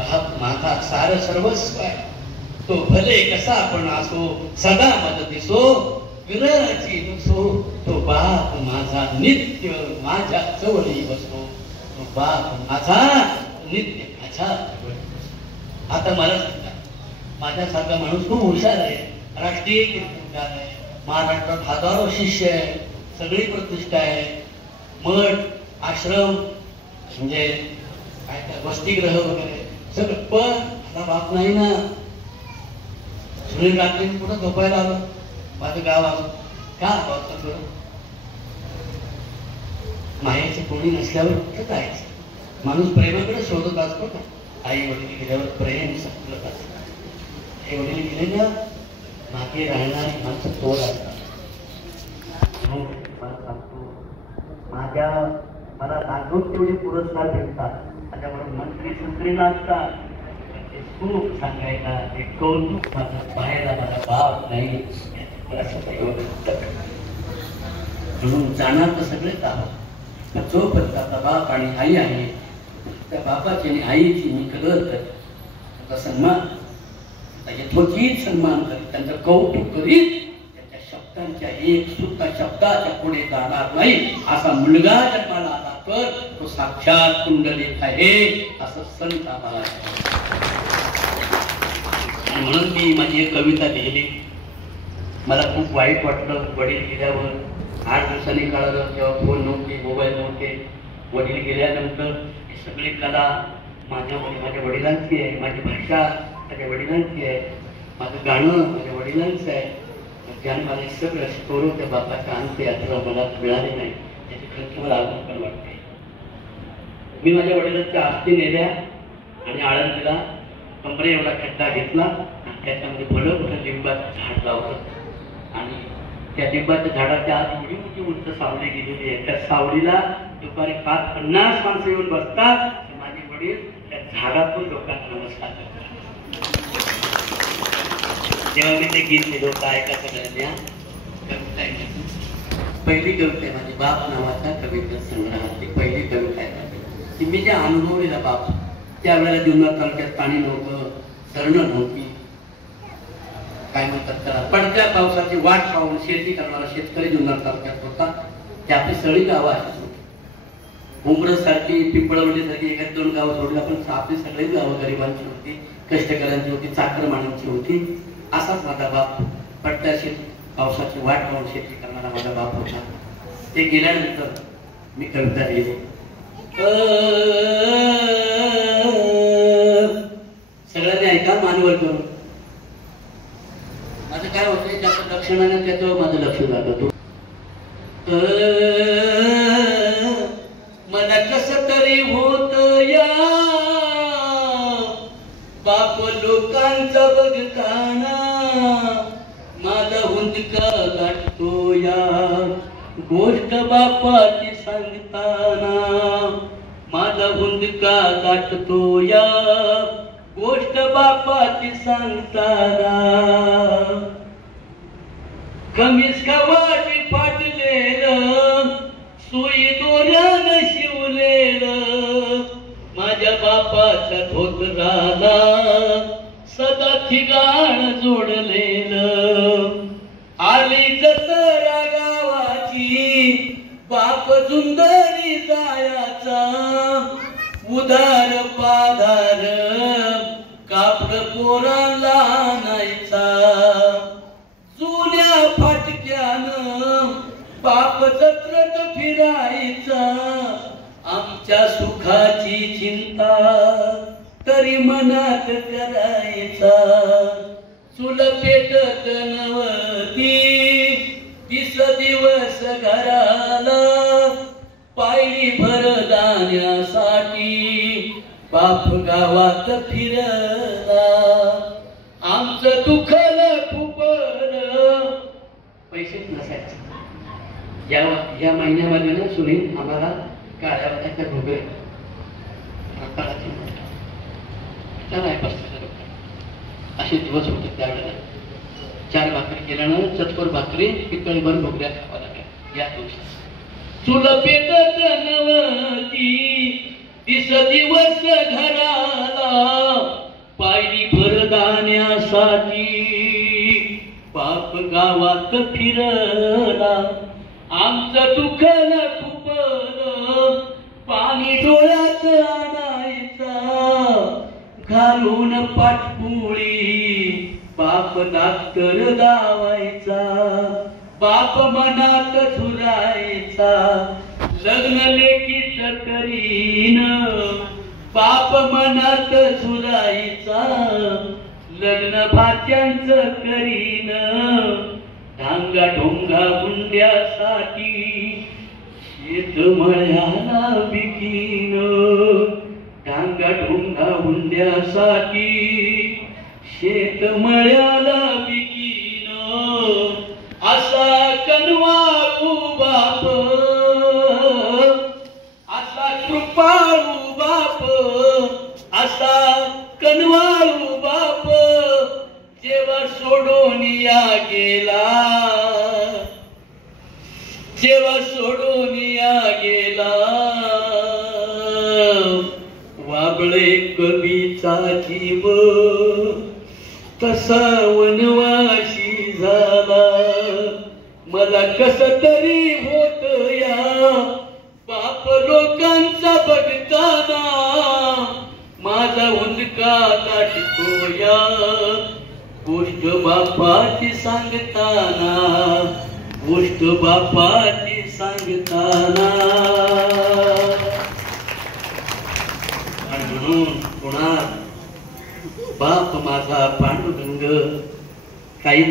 बाप माझा सार सर्वस्व आहे, तो भले कसा पण असो सदा मदतीसो विरहाची नसो, तो बाप माझा नित्य माझ्या जवळी बसो, तो बाप माझा नित्य माझ्या जवळी बसो. आता मला सांगा, माझ्यासारखा माणूस खूप हुशार आहे, राष्ट्रीय कीर्तनकार आहे, महाराष्ट्रात हजारो शिष्य आहे, सगळी प्रतिष्ठा आहे, मठ आश्रम म्हणजे काय काय वसतिगृह वगैरे सगळं, पण आता बाप नाही ना. सुनील रात्री कुठं झोपायला आलं, माझं गाव आलं का बाबा, मायाचे कोणी नसल्यावर कुठं जायचं, माणूस प्रेमाकडे शोधत असतो ना. आई वडील गेल्यावर प्रेम संपलं असतं, आई वडील गेले ना मागे राहणारी माणसं तोड असतात. मला लागून तेवढे पुरस्कार भेटतात, त्याच्यामुळे मंत्री संत्रीला असतात, ते खूप सांगायला ते कौतुक माझं पाहायला मला बाप नाही म्हणून जाणार तर सगळेच आहोत. जोपर्यंत आपला बाप आणि आई आहे, त्या बापाची आणि आईची मी कदर करेन, त्याचा सन्मान यथोचित सन्मान करीत, त्यांचं कौतुक करीत, त्याच्या शब्दांच्या एक सुद्धा शब्दाच्या पुढे जाणार नाही. असा मुलगा जन्माला आला तर तो साक्षात कुंडलिक आहे असं संत आम्हाला. म्हणून मी माझी एक कविता लिहिली. मला खूप वाईट वाटलं वडील गेल्यावर. 8 दिवसांनी कळालं, तेव्हा फोन नव्हते, मोबाईल नव्हते. वडील गेल्यानंतर ही सगळी कला माझ्या वडिलांची आहे, माझी भाषा माझ्या वडिलांची आहे, माझं गाणं माझ्या वडिलांचं आहे. ज्याने मला सगळं स्टोरो त्या बापाच्या अंत्ययात्रा मला मिळाली नाही, त्याची खर्च मला अजून पण वाटते. मी माझ्या वडिलांच्या आरती नेल्या आणि आळंदीला कमरे एवढा खड्डा घेतला, त्याच्यामध्ये भलं लिंबाचं झाड लावलं आणि त्या लिंबाच्या झाडाच्या आत एवढी मोठी उंच सावली गेलेली आहे. त्या सावलीला दुपारी 50 माणसं येऊन बसतात. माझे वडील त्या झाडातून लोकांना नमस्कार करतात. तेव्हा मी ते गीत लिहिलं होतं, ऐका सगळ्यांना. कविता आहे, पहिली कविता आहे माझी, बाप नावाच्या कविता संग्रहातली पहिली कविता आहे की मी ज्या अनुभवलेला बाप. त्यावेळेला जुन्नर तालुक्यात पाणी नव्हतं, धरणं नव्हती, काय म्हणतात त्याला, पडत्या पावसाची वाट पाहून शेती करणारा शेतकरी जुन्नर तालुक्यात होता. ते आपली सगळी गावं अशीच होती. उमरस सारखी, पिंपळवडी सारखी 1-2 गावं सोडली, पण आपली सगळी गावं गरिबांची होती, कष्टकऱ्यांची होती, चाकरमानांची होती. असाच माझा बाप पडत्या पावसाची वाट पाहून शेती करणारा माझा बाप होता. ते गेल्यानंतर मी कविता लिहिली. सगळ्यांनी ऐका, मानवर करून. माझं काय होतंय, त्याचं लक्षणाने त्याचं माझं लक्ष जातं. मला कसं तरी होत या बाप लोकांचा बघताना, माझा हुंदका गाठतो या गोष्ट बापाची सांगताना, माझा हुंदका गाठतो या गोष्ट बापाची सांगताना. कमीच कवाटी फाटलेलं, सुई दोऱ्यानं शिवलेलं, माझ्या बापाच्या धोतराला सदा ठिकाण जोडलेलं. आली जत्रा गावाची, बाप जुंदरी जायाचा, उदार पाधार कापड पोराला आणायचा. जुन्या फाटक्यानं बाप जत्रत फिरायचा, आमच्या सुखाची चिंता तरी मनात करायचा. चूल पेटत नव्हती 30 दिवस घराला, पायली भरदाण्यासाठी बाप गावात फिरला. आमचं दुखलं खूपलं, पैसेच नसायचे. या महिन्यामध्ये ना सुनील आम्हाला काळ्या वाट्याच्या घोगरे असे दिवस होते. त्यावेळेला 4 भाकरी केल्यानं चतकोर भाकरी पितळी भर घोगऱ्या खावा लागल्या. या दिवसात चूल पेटत नव्हती तीस दिवस घराला पायरी भरदाण्यासाठी बाप गावात फिरला आमचं दुखल खुपल पाणी डोळ्यात आणायचा घालून पाठपुळी बाप डॉक्टर दावायचा बाप मनात झुरायचा लग्न लेकीच करीन बाप मनात झुरायचा लग्न भाच्यांचं करीन ढांगा ढोंगा गुंड्यासाठी शेत मळ्याला बिकीन ढांगा ढोंगा हुंड्यासाठी शेत मळ्याला बिकीन असा कनवाळू बाप असा कृपाळू बाप असा कनवाळू बाप जेव्हा सोडून या गेला जेव्हा सोडून या गेला वाबळे कवीचा जीव तसा वनवाशी झाला मला कस तरी होत या बाप लोकांचा बघताना माझा हुंदका दाटतो या गोष्ट बापाची सांगताना गोष्ट बापाची सांगताना आणि म्हणून पुन्हा बाप माझा पांडुरंग काही